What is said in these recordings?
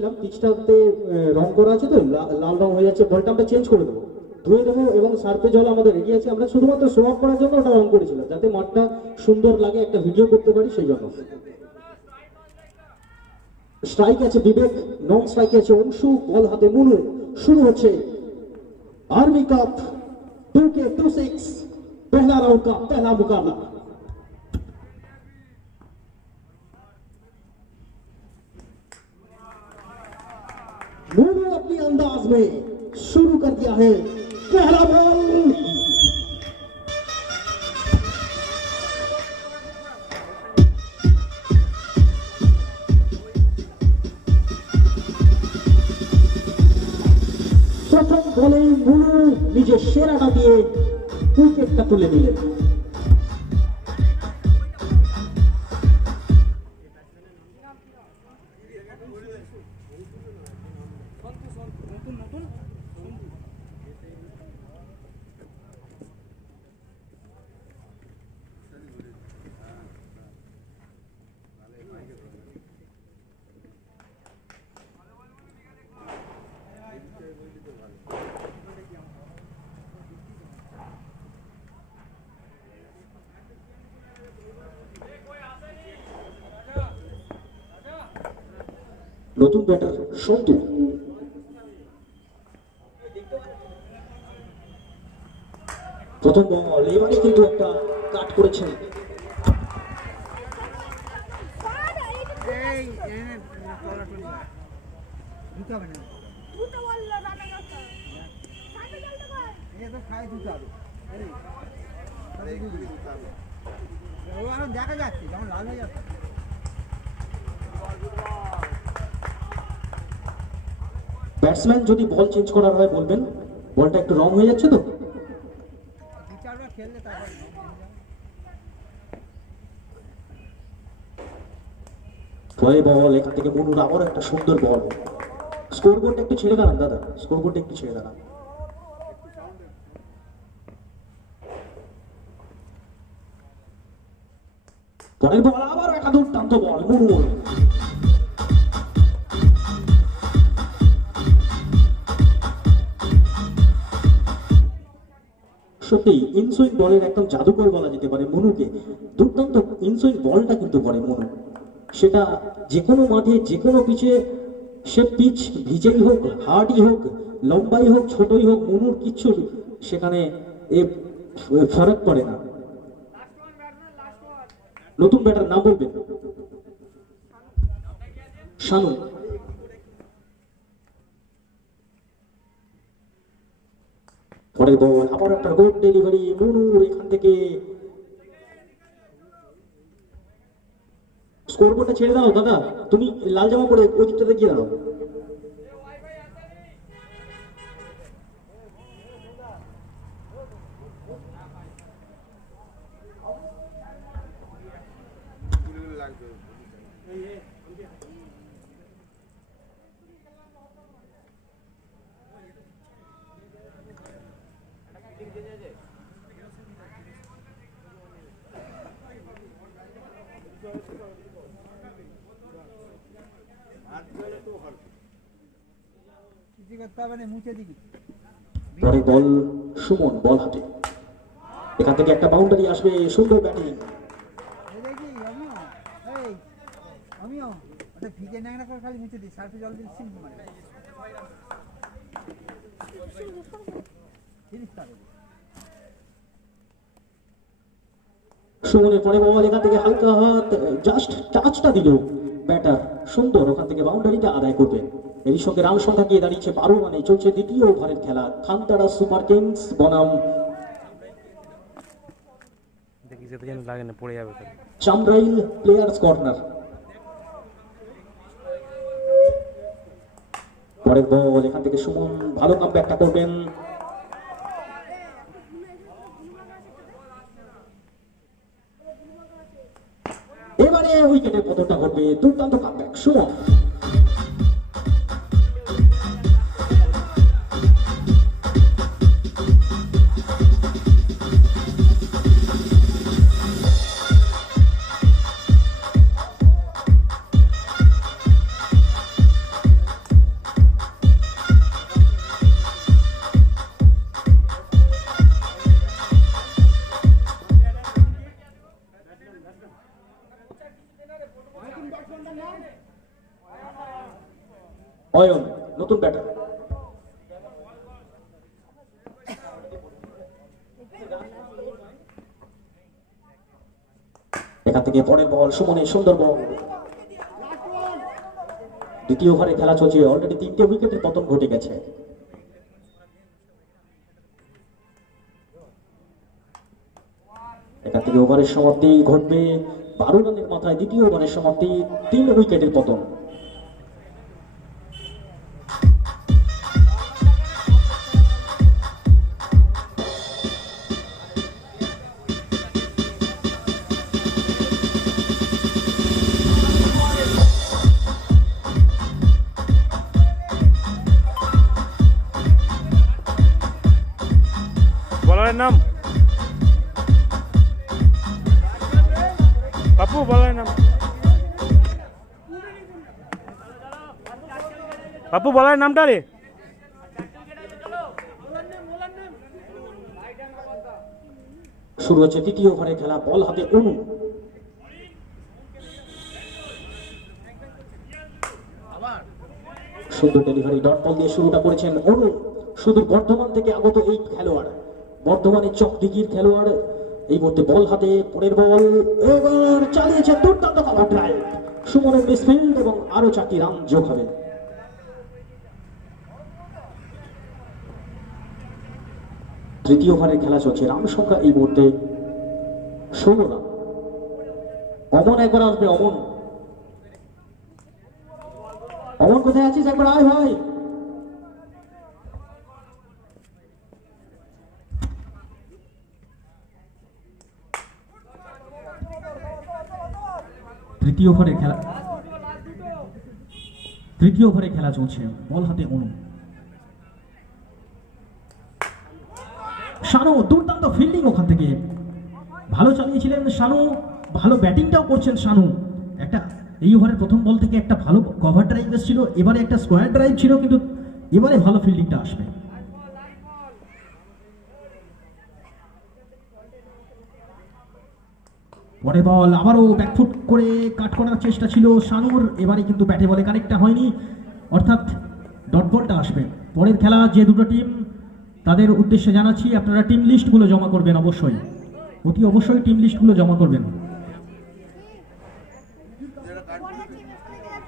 বলেছিলাম পিচটাতে রং করা আছে তো লাল রং হয়ে যাচ্ছে, বলটা আমরা চেঞ্জ করে দেবো, ধুয়ে দেবো এবং সার্ফে জল আমাদের রেডি আছে। আমরা শুধুমাত্র শো অফ করার জন্য ওটা রং করেছিলাম, যাতে মাঠটা সুন্দর লাগে, একটা ভিডিও করতে পারি সেই জন্য। স্ট্রাইক আছে বিবেক, নন স্ট্রাইক আছে অংশু, বল হাতে মুনু। শুরু হচ্ছে आर्मी कप 2K26 पहला राउंड का पहला मुकाबला। मोनू अपनी अंदाज में शुरू कर दिया है, पहला बॉल প্রথম বলেই মুনু নিজের সেরাটা দিয়ে উইকেটটা তুলে নিলেন। নতুন ব্যাটার সন্তু, প্রথম বল এবারে কিন্তু একটা কাট করেছেন। দেখা যাচ্ছে যেমন লাল হয়ে যাচ্ছে। ব্যাটসম্যান যদি বল চেঞ্জ করার হয় বলবেন, বলটা একটু রং হয়ে যাচ্ছে তো। পরের বল এখান থেকে মনুর আবার একটা সুন্দর বল। স্কোর বোর্ডটা একটু ছেড়ে দাঁড়ান দাদা, স্কোর বোর্ডটা একটু ছেড়ে দাঁড়ান। পরের বল আবার একটা দুর্দান্ত বল মনুর। সত্যি ইনসুইং বলের একদম জাদুকর বলা যেতে পারে মনুকে। দুর্দান্ত ইনসুইং বলটা কিন্তু করে মনু, সেটা যে কোনো মাঠে যে কোনো পিচে, সে পিচ ভিজেই হোক, হার্ডই হোক, লম্বাই হোক, ছোটই হোক, মনুর কিচ্ছু সেখানে ফরক পড়ে না। নতুন ব্যাটার নাম বলবেন? শানু। পরের বল আবার একটা গুড ডেলিভারি মনুর, এখান থেকে স্কোর বোর্ডটা ছেড়ে দাও দাদা, তুমি লাল জামা পরে ওই দিকটাতে গিয়ে দাও। পরে বল সুমন, বল হাতে, এখান থেকে একটা বাউন্ডারি আসবে, সুন্দর ব্যাটিং। সুমনের পরে বল এখান থেকে হালকা হাত জাস্ট টাচটা দিল ব্যাটার, সুন্দর ওখান থেকে বাউন্ডারিটা আদায় করবে। এর সঙ্গে রান সংখ্যা গিয়ে দাঁড়িয়েছে 12 রানে। চলছে দ্বিতীয় ওভারের খেলা, খানতাড়া সুপার কিংস বনাম চামরাইল প্লেয়ার্স কর্নার। পরের বল এখান থেকে সুমন ভালো কামব্যাকটা করবেন। এবারে উইকেটের পতনটা ঘটবে, দুর্দান্ত কামব্যাক সুমন। অয়ন নতুন ব্যাটার। এখান থেকে পরের বল, সুমনের সুন্দর বল। দ্বিতীয় ওভারে খেলা চলছে, অলরেডি 3টে উইকেটের পতন ঘটে গেছে। এখান থেকে ওভারের সমাপ্তি ঘটবে 12 রানের মাথায়। দ্বিতীয় ওভারের সমাপ্তি, 3 উইকেটের পতন। বলারের নাম পাপু, বলারের নাম পাপু, বলারের নামটা রে। শুরু হচ্ছে তৃতীয় ওভারে খেলা, বল হাতে অনু। সুন্দর ডেলিভারি, ডট বল দিয়ে শুরুটা করেছেন অনু। শুধু বর্ধমান থেকে আগত এই খেলোয়াড়, বর্ধমানের চকদিঘির খেলোয়াড়। এই মুহূর্তে বল হাতে, পরের বল, এবার চালিয়েছে দুর্দান্ত কভার ড্রাইভ। সুমনের মিসফিল্ড এবং আরো 4টি রান যোগ হবে। তৃতীয় ওভারের খেলা চলছে, রান সংখ্যা এই মুহূর্তে 16 রান। অমন একবার আসবে, অমন। অমন কোথায় আছিস, একবার আয় ভাই। তৃতীয় ওভারে খেলা চলছে, বল হাতে অনু। শানু, দুর্দান্ত ফিল্ডিং ওখান থেকে, ভালো চালিয়েছিলেন শানু, ভালো ব্যাটিংটাও করছেন শানু। একটা এই ওভারের প্রথম বল থেকে একটা ভালো কভার ড্রাইভ এসেছিল, এবারে একটা স্কোয়ার ড্রাইভ ছিল, কিন্তু এবারে ভালো ফিল্ডিংটা আসবে। পরে বল, আবারও ব্যাকফুট করে কাট করার চেষ্টা ছিল শানুর, এবারে কিন্তু ব্যাটে বলে কানেক্টটা হয়নি, অর্থাৎ ডট বলটা আসবে। পরের খেলা যে দুটো টিম, তাদের উদ্দেশ্যে জানাচ্ছি আপনারা টিম লিস্টগুলো জমা করবেন, অবশ্যই অতি অবশ্যই টিম লিস্টগুলো জমা করবেন।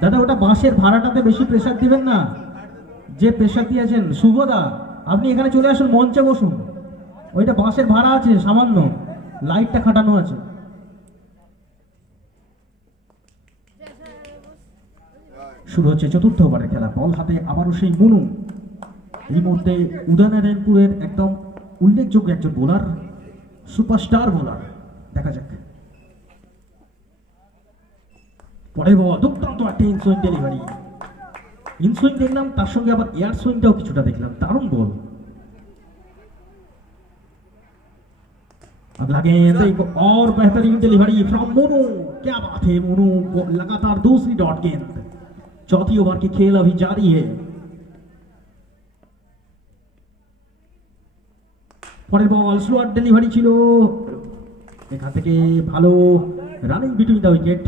দাদা, ওটা বাঁশের ভাড়াটাতে বেশি প্রেসার দিবেন না, যে প্রেসার দিয়েছেন শুভদা, আপনি এখানে চলে আসুন, মঞ্চে বসুন। ওইটা বাঁশের ভাড়া আছে সামান্য, লাইটটা খাটানো আছে। শুরু হচ্ছে চতুর্থ ওভারের খেলা, বল হাতে আবারও সেই মুনু। এই মুহূর্তে উদয়নারায়ণপুরের একদম উল্লেখযোগ্য একজন বোলার, সুপারস্টার বোলার। দেখা যাক। পরে বল, দুর্দান্ত একটা ইনসুইং ডেলিভারি। ইনসুইং দেখলাম, তার সঙ্গে আবার এয়ার সুইংটাও কিছুটা দেখলাম, দারুণ বল। अगला गेंद एक और बेहतरीन डिलीवरी फ्रॉम मोनू, क्या बात है मोनू, लगातार दूसरी डॉट गेंद। चौथी ओवर की खेल अभी जारी है। পরের বল, স্লোয়ার ডেলিভারি ছিল, এখান থেকে ভালো running between the wicket.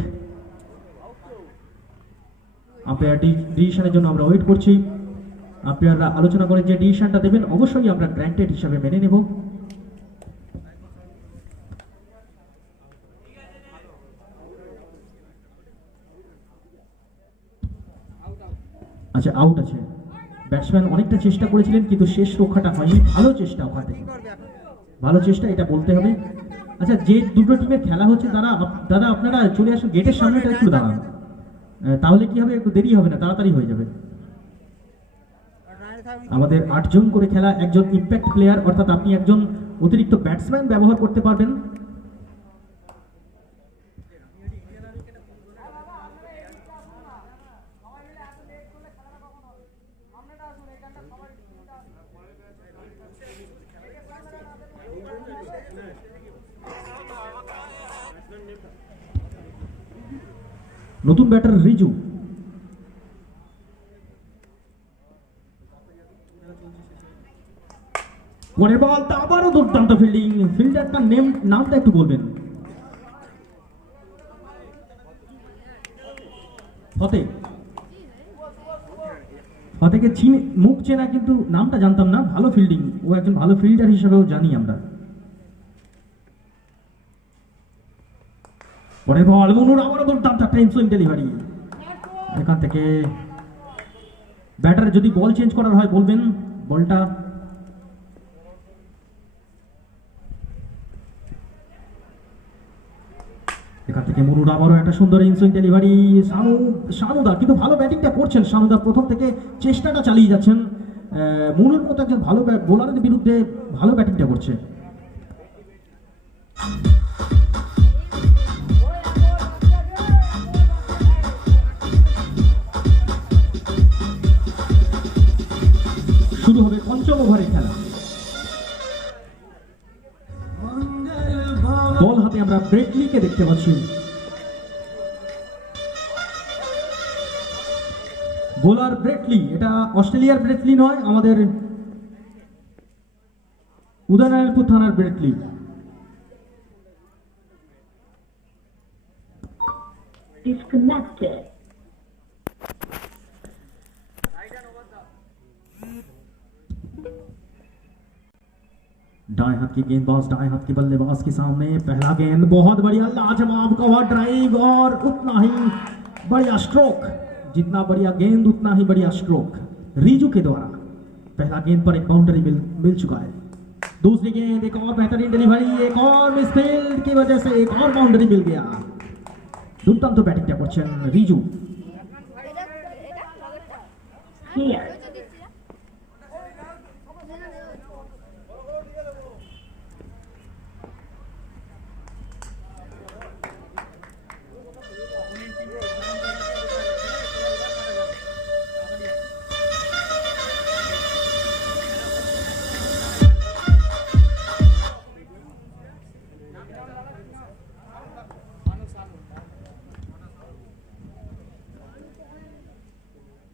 Umpire ডিসিশনের জন্য আমরা ওয়েট করছি। আম্পায়াররা আলোচনা করে যে ডিসিশনটা দেবেন অবশ্যই আমরা গ্র্যান্টেড হিসাবে মেনে নেব। আচ্ছা, আউট আছে। ব্যাটসম্যান অনেকটা চেষ্টা করেছিলেন, কিন্তু শেষ রক্ষাটা হয়নি। ভালো চেষ্টা ওখান থেকে, ভালো চেষ্টা, এটা বলতে হবে। আচ্ছা, যে দুটো টিমের খেলা হচ্ছে দাদা আপনারা চলে আসুন, গেটের সামনেটা একটু দাঁড়ান, তাহলে কি হবে, একটু দেরি হবে না, তাড়াতাড়ি হয়ে যাবে। আমাদের 8 জন করে খেলা, একজন ইম্প্যাক্ট প্লেয়ার, অর্থাৎ আপনি একজন অতিরিক্ত ব্যাটসম্যান ব্যবহার করতে পারবেন। নতুন ব্যাটার রিজু, পরের বল, আবারও দুর্দান্ত ফিল্ডিং। ফিল্ডারটার নামটা একটু বলবেন। ফতে, অতকে চিনি মুখ চেনা, কিন্তু নামটা জানতাম না। ভালো ফিল্ডিং, ও একজন ভালো ফিল্ডার হিসেবেও জানি আমরা। পরের বল, মনুর আবারও দুর্দান্ত একটা ইনসুইং ডেলিভারি। এখান থেকে ব্যাটার যদি বল চেঞ্জ করার হয় বলবেন। বলটা এখান থেকে মনুর আবারও একটা সুন্দর ইনসুইং ডেলিভারি। শানুদা কিন্তু ভালো ব্যাটিংটা করছেন। শানুদা প্রথম থেকে চেষ্টাটা চালিয়ে যাচ্ছেন। মনুর মতো একজন ভালো বোলারের বিরুদ্ধে ভালো ব্যাটিংটা করছে। শুরু হবে পঞ্চম ওভারের খেলা। বল হাতে আমরা ব্রেটলিকে দেখতে পাচ্ছি। বোলার ব্রেটলি, এটা অস্ট্রেলিয়ার ব্রেটলি নয়, আমাদের উদয়নারায়ণপুর থানার ব্রেটলি। Disconnected. दाएं हाथ की गेंदबाज, दाएं हाथ की बल्लेबाज के सामने पहला गेंद, बहुत बढ़िया लाजवाब कवर ड्राइव और उतना ही बढ़िया स्ट्रोक। जितना बढ़िया गेंद उतना ही बढ़िया स्ट्रोक। रीजू के द्वारा पहला गेंद पर एक बाउंड्री मिल चुका है। दूसरी गेंद, एक और बेहतरीन डिलीवरी, एक और मिसफील्ड की वजह से एक और बाउंड्री मिल गया। दुर्दाন্ত ব্যাটিংটা করছেন রিজু। Here.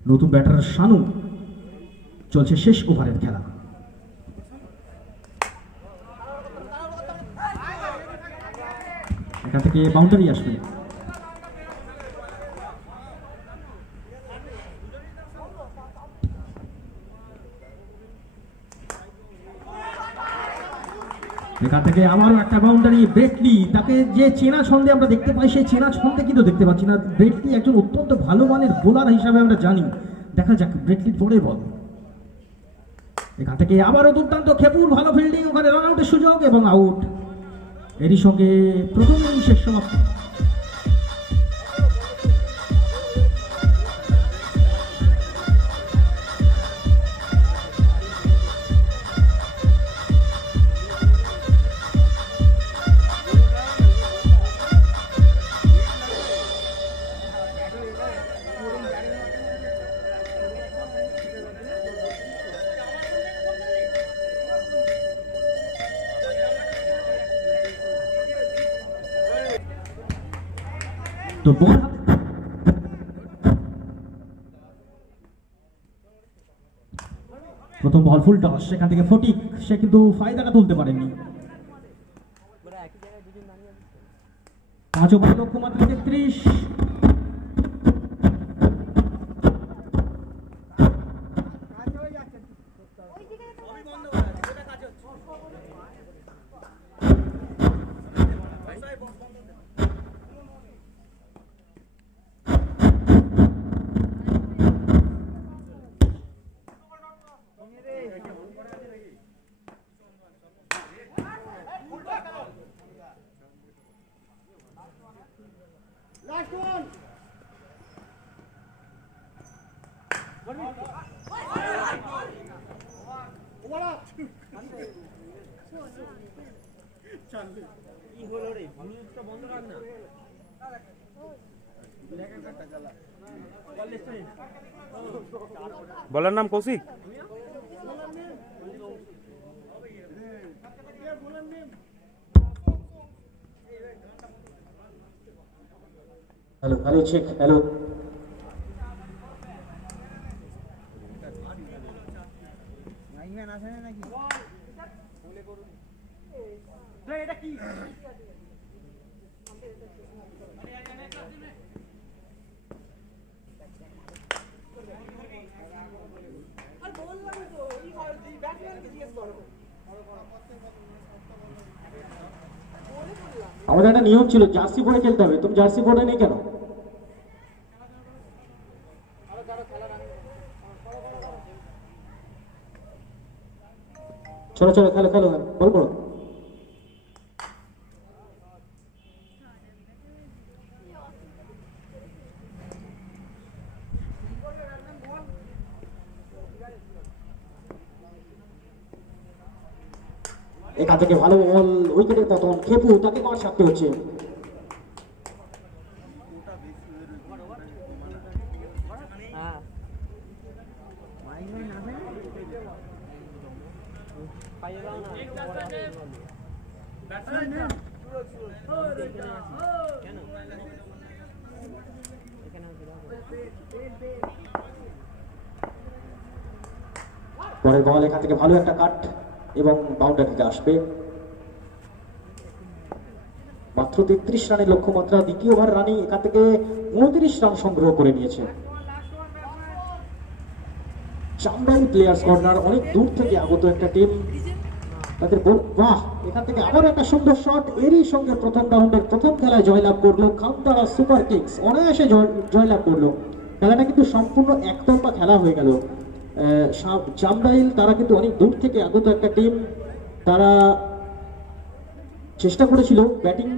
নতুন ব্যাটার শানু। চলছে শেষ ওভারের খেলা। এখান থেকে বাউন্ডারি আসবে। এখান থেকে আবারও একটা বাউন্ডারি। ব্রেটলি, তাকে যে চেনা ছন্দে আমরা দেখতে পাই সেই চেনা ছন্দে কিন্তু দেখতে পাচ্ছি না। ব্রেটলি একজন অত্যন্ত ভালো মানের বোলার হিসাবে আমরা জানি। দেখা যাক ব্রেটলির পরে বল। এখান থেকে আবারও দুর্দান্ত খেপুর, ভালো ফিল্ডিং, ওখানে রান আউটের সুযোগ এবং আউট। এরই সঙ্গে প্রথম ইনিংসের সমাপ্তি। তো বল প্রথম বল ফুল টস, সেখান থেকে ফটিক, সে কিন্তু ফায়দাটা তুলতে পারেনি। 5 ওভার লক্ষ্যমাত্রা 33। বলার নাম Kaushik. Hello hello check, hello. আমাদের একটা নিয়ম ছিল জার্সি পরে খেলতে হবে, তুমি জার্সি পরে নেই কেন? চলো চলো খেলো খেলো, বল করো। এখান থেকে ভালো বল, উইকেটের পতন, খেপু তাকে মার ছাড়তে হচ্ছে। পরের বল এখান থেকে ভালো একটা কাট এবং বাউন্ডারিতে আসবে। মাত্র 33 রানের লক্ষ্যমাত্রা, দ্বিতীয় ওভার রানি এখান থেকে 29 রান সংগ্রহ করে নিয়েছে। চামড়াই প্লেয়ার্স কর্নার, অনেক দূর থেকে আগত একটা টিম, তাদের বল, বাহ এখান থেকে আবার একটা সুন্দর শট। এরই সঙ্গে প্রথম রাউন্ডের প্রথম খেলায় জয়লাভ করলো খামতাড়া সুপার কিংস, অনায়াসে জয়লাভ করলো। খেলাটা কিন্তু সম্পূর্ণ একতরফা খেলা হয়ে গেল। চামড়াইল তারা কিন্তু অনেক দূর থেকে আগত একটা টিম, তারা চেষ্টা করেছিল ব্যাটিং